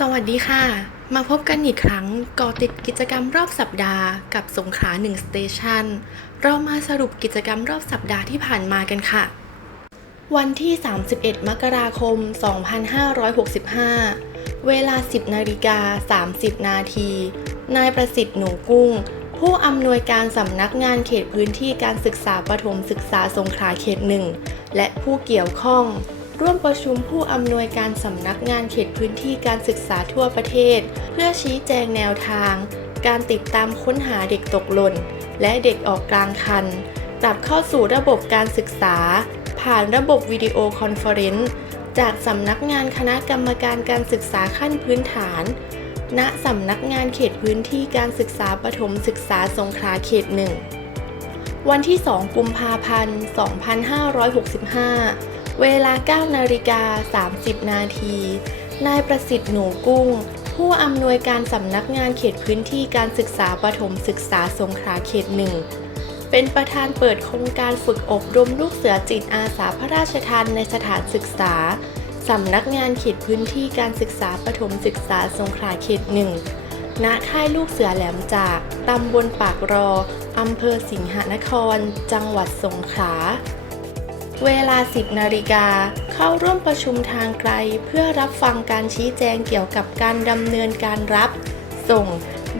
สวัสดีค่ะ มาพบกันอีกครั้งก่อติดกิจกรรมรอบสัปดาห์กับสงขลา1สเตชันเรามาสรุปกิจกรรมรอบสัปดาห์ที่ผ่านมากันค่ะ วันที่ 31 มกราคม 2565 เวลา 10นาฬิกา30 นาที นายประสิทธิ์หนูกุ้ง ผู้อำนวยการสำนักงานเขตพื้นที่การศึกษาประถมศึกษาสงขลาเขตหนึ่งและผู้เกี่ยวข้อง ร่วมประชุมผู้อำนวยการสำนักงานเขตพื้นที่การศึกษาทั่วประเทศ เพื่อชี้แจงแนวทาง การติดตามค้นหาเด็กตกหล่น และเด็กออกกลางคัน กลับเข้าสู่ระบบการศึกษา ผ่านระบบวิดีโอคอนเฟอเรนซ์จากสำนักงานคณะกรรมการการศึกษาขั้นพื้นฐาน ณสำนักงานเขตพื้นที่การศึกษาประถมศึกษาสงขลาเขตหนึ่งวันที่ 2 กุมภาพันธ์ 2565 เวลา9นาฬิกา30 นาที นายประสิทธิ์หนูกุ้ง ผู้อำนวยการสำนักงานเขตพื้นที่การศึกษาประถมศึกษาสงขลาเขตหนึ่งเป็นประธานเปิดโครงการฝึกอบรมลูกเสือจิตอาสาพระราชทานในสถานศึกษาสำนักงานเขตพื้นที่การศึกษาประถมศึกษาสงขลาเขตหนึ่งณค่ายลูกเสือแหลมจากตำบลปากรออำเภอสิงหนคร จังหวัดสงขลา เวลา 10 นาฬิกา เข้าร่วมประชุมทางไกล เพื่อรับฟังการชี้แจงเกี่ยวกับการดำเนินการรับ ส่ง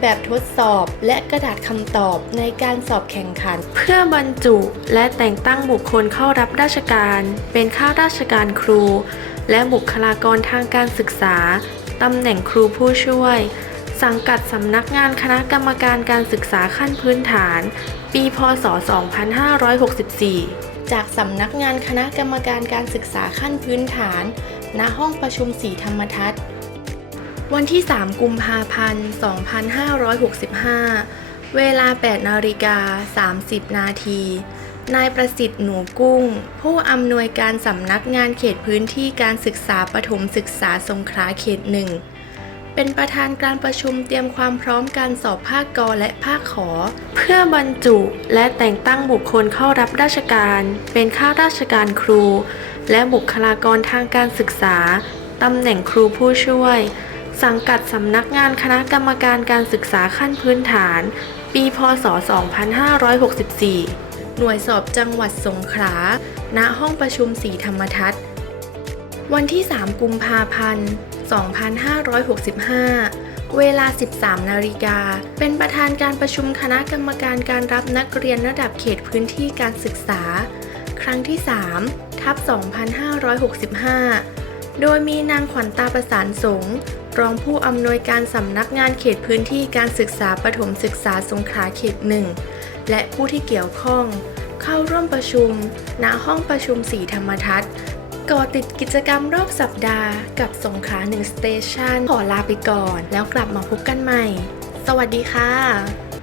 แบบทดสอบ และกระดาษคำตอบในการสอบแข่งขัน เพื่อบรรจุและแต่งตั้งบุคคลเข้ารับราชการ เป็นข้าราชการครู และบุคลากรทางการศึกษาตำแหน่งครูผู้ช่วย สังกัดสำนักงานคณะกรรมการการศึกษาขั้นพื้นฐาน ปี พศ 2564 จากสำนักงานคณะกรรมการการศึกษาขั้นพื้นฐาน ณ ห้องประชุมสีธรรมทัศน์ วันที่ 3 กุมภาพันธ์ 2565 เวลา 8 นาฬิกา 30 นาที นายประสิทธิ์หนูกุ้ง ผู้อำนวยการสำนักงานเขตพื้นที่การศึกษาประถมศึกษาสงขลาเขตหนึ่ง เป็นประธานการประชุมเตรียมความพร้อมการสอบภาคกและภาคขอ เพื่อบรรจุและแต่งตั้งบุคคลเข้ารับราชการ เป็นข้าราชการครู และบุคลากรทางการศึกษาตำแหน่งครูผู้ช่วย สังกัดสำนักงานคณะกรรมการการศึกษาขั้นพื้นฐาน ปีพศ 2564 หน่วยสอบจังหวัดสงขลา ณ ห้องประชุมสีธรรมทัศน์ วันที่ 3 กุมภาพันธ์ 2565 เวลา 13 นาฬิกา เป็นประธานการประชุมคณะกรรมการการรับนักเรียนระดับเขตพื้นที่การศึกษา ครั้งที่ 3 ทับ 2565 โดยมีนางขวัญตาประสานสงรองผู้อำนวยการสำนักงานเขตพื้นที่การศึกษาประถมศึกษาสงขลาเขตหนึ่งและผู้ที่เกี่ยวข้อง เข้าร่วมประชุม ณห้องประชุมสีธรรมทัศน์ ก่อติดกิจกรรมรอบสัปดาห์กับสงขาหนึ่งสเตชันขอลาไปก่อน แล้วกลับมาพบกันใหม่ สวัสดีค่ะ